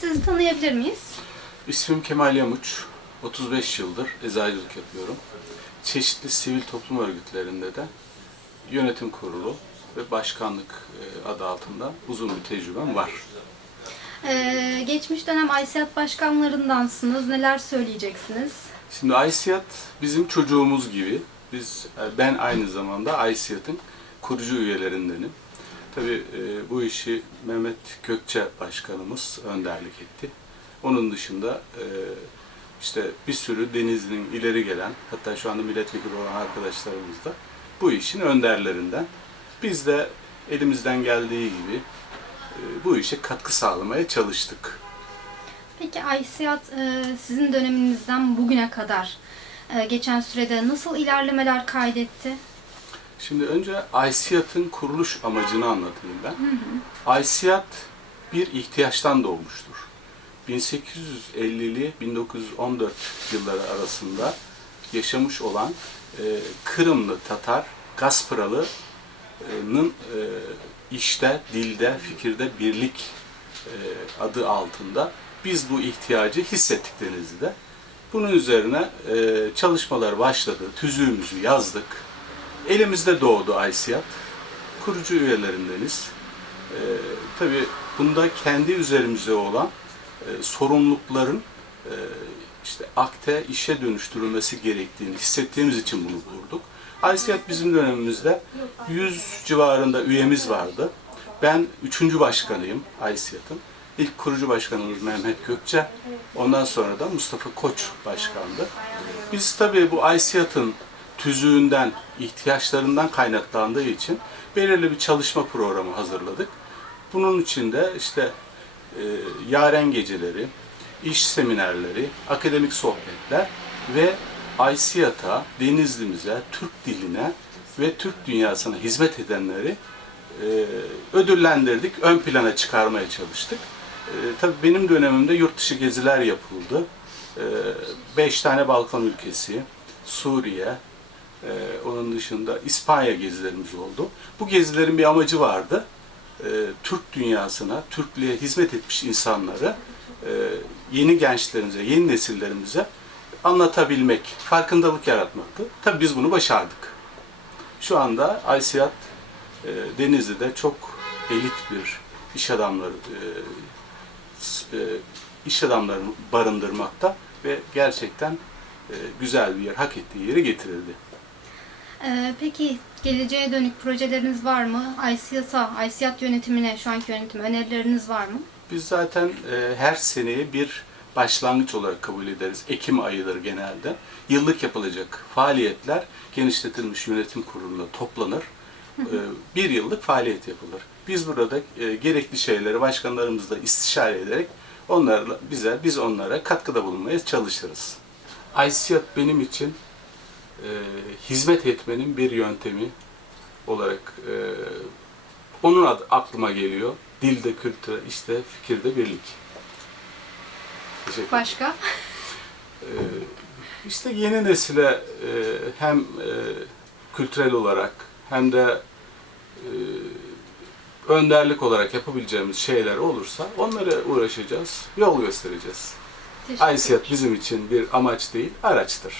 Sizi tanıyabilir miyiz? İsmim Kemal Yamuç. 35 yıldır eczacılık yapıyorum. Çeşitli sivil toplum örgütlerinde de yönetim kurulu ve başkanlık e, adı altında uzun bir tecrübem var. Ee, geçmiş dönem AYSİAD başkanlarındansınız. Neler söyleyeceksiniz? Şimdi Aysiyat bizim çocuğumuz gibi. Biz e, ben aynı zamanda Aysiyat'ın kurucu üyelerindenim. Tabii e, bu işi Mehmet Kökçe başkanımız önderlik etti. Onun dışında e, işte bir sürü Denizli'nin ileri gelen hatta şu anda milletvekili olan arkadaşlarımız da bu işin önderlerinden. Biz de elimizden geldiği gibi e, bu işe katkı sağlamaya çalıştık. Peki AYSİAD e, sizin döneminizden bugüne kadar e, geçen sürede nasıl ilerlemeler kaydetti? Şimdi önce ICIAT'ın kuruluş amacını anlatayım ben. ICIAT bir ihtiyaçtan doğmuştur. 1850'li 1914 yılları arasında yaşamış olan e, Kırımlı Tatar Gaspralı'nın e, işte, dilde, fikirde birlik e, adı altında biz bu ihtiyacı hissettik Denizli'de. Bunun üzerine e, çalışmalar başladı, tüzüğümüzü yazdık. Elimizde doğdu Aysiyat. Kurucu üyelerindeniz. Ee, tabii bunda kendi üzerimize olan e, sorumlulukların e, işte akte işe dönüştürülmesi gerektiğini hissettiğimiz için bunu kurduk. Aysiyat bizim dönemimizde 100 civarında üyemiz vardı. Ben üçüncü başkanıyım Aysiyat'ın. İlk kurucu başkanımız Mehmet Gökçe. Ondan sonra da Mustafa Koç başkandı. Biz tabii bu Aysiyat'ın tüzüğünden, ihtiyaçlarından kaynaklandığı için belirli bir çalışma programı hazırladık. Bunun içinde işte e, yaren geceleri, iş seminerleri, akademik sohbetler ve Aysiyat'a, Denizli'mize, Türk diline ve Türk dünyasına hizmet edenleri e, ödüllendirdik, ön plana çıkarmaya çalıştık. E, tabii benim dönemimde yurt dışı geziler yapıldı. E, beş tane Balkan ülkesi, Suriye, e, onun dışında İspanya gezilerimiz oldu. Bu gezilerin bir amacı vardı. E, Türk dünyasına, Türklüğe hizmet etmiş insanları e, yeni gençlerimize, yeni nesillerimize anlatabilmek, farkındalık yaratmaktı. Tabii biz bunu başardık. Şu anda Aysiyat e, Denizli'de çok elit bir iş adamları e, e, iş adamlarını barındırmakta ve gerçekten e, güzel bir yer, hak ettiği yere getirildi. Ee, peki geleceğe dönük projeleriniz var mı? AYSİAD'a, AYSİAD yönetimine, şu anki yönetime önerileriniz var mı? Biz zaten e, her seneyi bir başlangıç olarak kabul ederiz. Ekim ayıdır genelde. Yıllık yapılacak faaliyetler genişletilmiş yönetim kuruluna toplanır. E, bir yıllık faaliyet yapılır. Biz burada e, gerekli şeyleri başkanlarımızla istişare ederek onlarla bize biz onlara katkıda bulunmaya çalışırız. Aysiyat benim için e, hizmet etmenin bir yöntemi olarak e, onun adı aklıma geliyor. Dilde, kültürde, işte fikirde birlik. Teşekkür. Başka? Ee, işte yeni nesile e, hem e, kültürel olarak hem de e, önderlik olarak yapabileceğimiz şeyler olursa onlara uğraşacağız, yol göstereceğiz. Aysiyat bizim için bir amaç değil, araçtır.